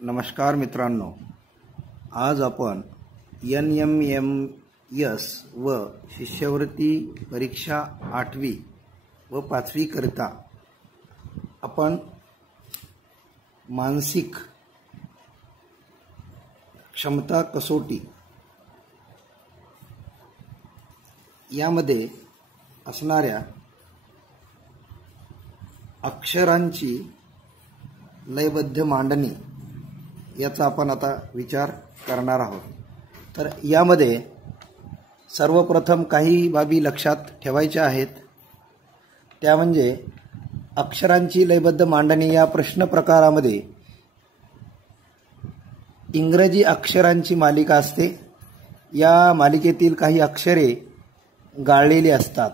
नमस्कार मित्रांनो, आज आपण NMMS व शिष्यवृत्ती परीक्षा 8वी व 5वी करता आपण मानसिक क्षमता कसोटी यामध्ये असणाऱ्या अक्षरांची लयबद्ध मांडणी याचा आपण आता विचार करणार आहोत। तर यामध्ये सर्वप्रथम काही बाबी लक्षात ठेवायच्या आहेत, त्या म्हणजे अक्षरांची लयबद्ध मांडणी या प्रश्न प्रकारामध्ये इंग्रजी अक्षरांची मालिका असते। या मालिकेतील काही अक्षरे गाळलेली असतात।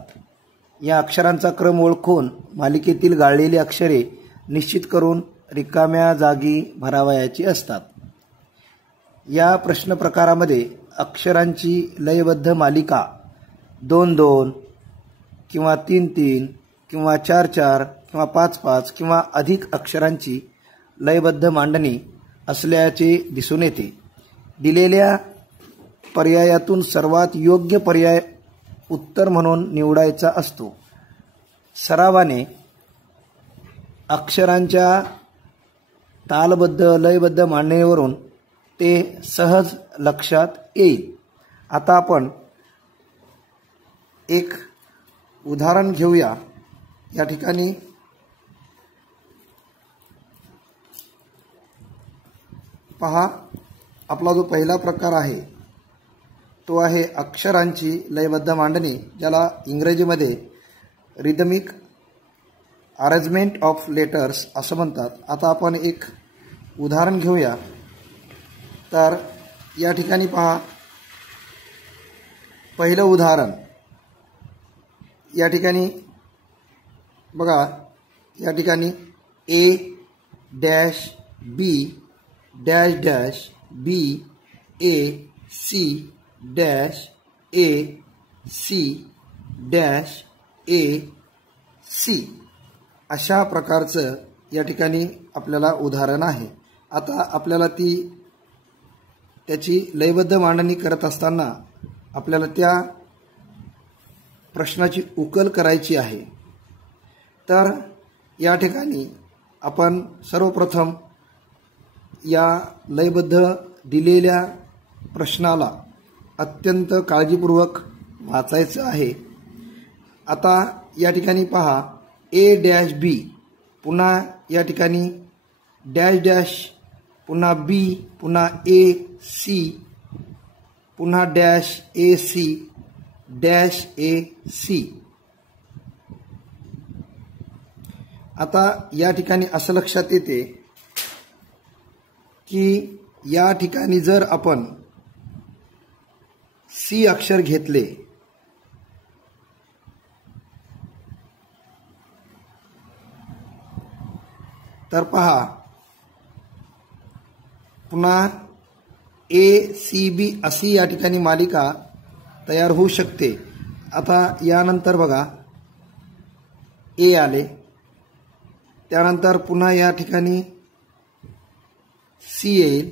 या अक्षरांचा क्रम ओळखून मालिकेतील गाळलेली अक्षरे निश्चित करून रिकाम्या जागी भरावयाची असतात। या प्रश्न प्रकारामध्ये अक्षरांची लयबद्ध मालिका 2-2 किंवा 3-3 किंवा 4-4 किंवा 5-5 किंवा अधिक अक्षरांची लयबद्ध मांडणी असल्याचे दिसून येते। दिलेल्या पर्यायातून सर्वात योग्य पर्याय उत्तर म्हणून निवडायचा असतो। सरावाने अक्षरांच्या तालबद्ध लयबद्ध मांडणीवरून ते सहज लक्षात येईल। आता आपण एक उदाहरण घेऊया। या ठिकाणी पहा, आपला जो पहिला प्रकार आहे तो आहे अक्षरांची लयबद्ध मांडणी, ज्याला इंग्रजीमध्ये रिदमिक अरेंजमेंट ऑफ लेटर्स असं म्हणतात। आता आपण एक उदाहरण घेऊया। तर या ठिकाणी पहा, पहिलं उदाहरण या ठिकाणी बघा, या ठिकाणी A dash B dash dash B A C dash A C dash A C अशा प्रकारचं या ठिकाणी आपल्याला उदाहरण आहे। आता आपल्याला त्याची लयबद्ध मांडणी करत असताना आपल्याला त्या प्रश्नाची उकल करायची आहे। तर या ठिकाणी आपण सर्वप्रथम या लयबद्ध दिलेल्या प्रश्नाला अत्यंत काळजीपूर्वक वाचायचं आहे। आता या ठिकाणी पहा, A डॅश B, पुन्हा या ठिकाणी डॅश डॅश, पुन्हा B, पुन्हा A C, पुन्हा dash A C dash A C। आता या ठिकाणी असं लक्षात येते की या ठिकाणी जर आपण C अक्षर घेतले तर पहा, पुन्हा A C B अशी या ठिकाणी मालिका तयार होऊ शकते। आता यानंतर बघा, A आले, त्यानंतर पुन्हा या ठिकाणी C येईल,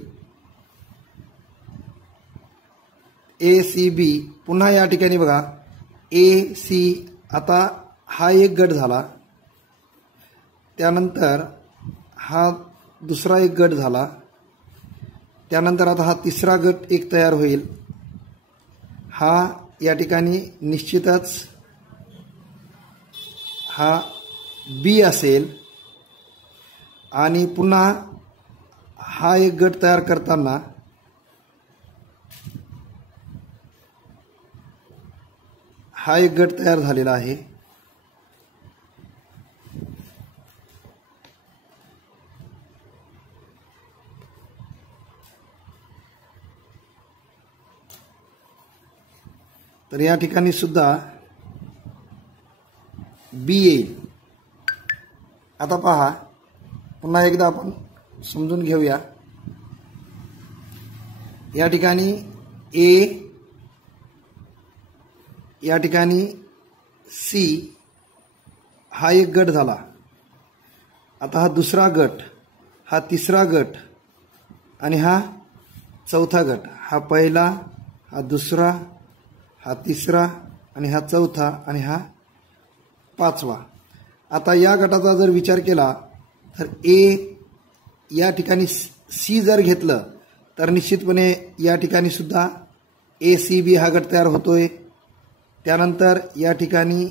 A C B, पुन्हा या ठिकाणी बघा A C। आता हा एक गट झाला, त्यानंतर हा दुसरा एक गट झाला, त्यानंतर आता हा तिसरा गट एक तयार होईल। हा या ठिकाणी निश्चितच हा B असेल, आणि पुन्हा हा एक गट तयार करताना हा एक गट तयार झालेला आहे। तर या ठिकाणी सुद्धा B येईल। आता पहा, पुन्हा एकदा आपण समजून घेऊया। या ठिकाणी A, या ठिकाणी C हा एक गट झाला। आता हा दुसरा गट, हा तिसरा गट, आणि हा चौथा गट, हा पहिला, हा दुसरा, हा तिसरा आणि हा चौथा आणि हा पाचवा. आता या गटाचा जर विचार केला तर ए या ठिकाणी सी जर घेतलं तर निश्चितपणे या ठिकाणी सुद्धा ACB हा गट तयार होतोय. त्यानंतर या ठिकाणी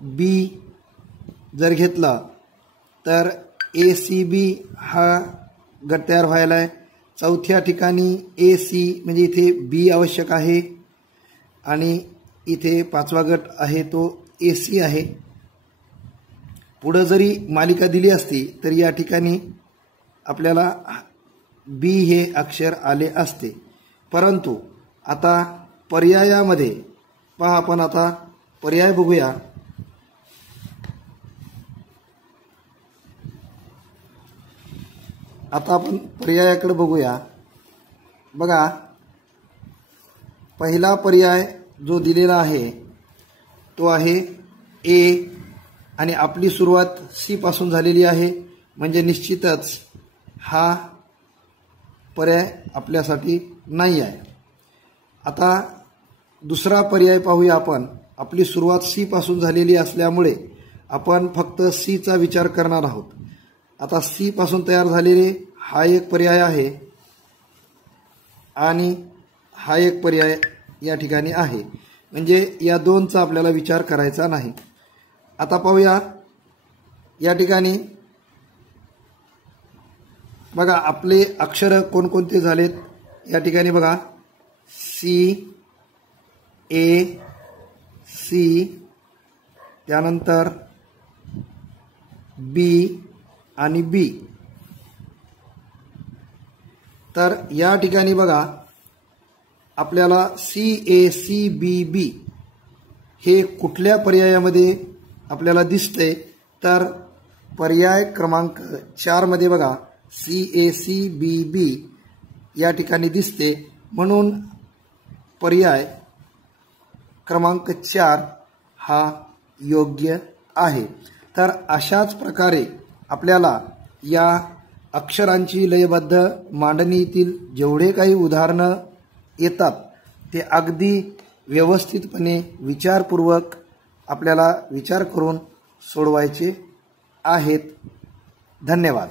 बी जर घेतला तर ACB हा गट तयार व्हायला आहे. चौथ्या ठिकाणी AC म्हणजे इथे बी आवश्यक आहे आणि इथे पाचवा गट आहे तो AC आहे. पुढे जरी मालिका दिली असती तर या ठिकाणी आपल्याला बी हे अक्षर आले असते. परंतु आता पर्यायामध्ये पहा, आपण आता पर्याय बघूया. आता आपण पर्यायाकडे बघूया. बघा, पहिला पर्याय जो दिलेला आहे तो आहे ए आणि आपली सुरुवात सी पासून झालेली आहे, म्हणजे निश्चितच हा पर्याय आपल्यासाठी नाही आहे. आता दुसरा पर्याय पाहूया आपण. आपली सुरुवात सी पासून झालेली असल्यामुळे आपण फक्त सी चा विचार करणार आहोत. आता सी पासून तयार झालेले हा एक पर्याय आहे आणि हा एक पर्याय या ठिकाणी आहे, म्हणजे या दोनचा आपल्याला विचार करायचा नाही. आता पाहूया या ठिकाणी. बघा आपले अक्षर कोणकोणते झालेत या ठिकाणी. बघा सी, ए, सी, त्यानंतर बी आणि बी. तर या ठिकाणी बघा आपल्याला CACBB हे कुठल्या पर्यायामध्ये आपल्याला दिसते तर पर्याय क्रमांक 4 मध्ये बघा CACBB या ठिकाणी दिसते, म्हणून पर्याय क्रमांक 4 हा योग्य आहे. तर अशाच प्रकारे आपल्याला या अक्षरांची लयबद्ध मांडणीतील जेवढे काही उदाहरणं येतात ते अगदी व्यवस्थितपणे विचारपूर्वक आपल्याला विचार करून सोडवायचे आहेत. धन्यवाद.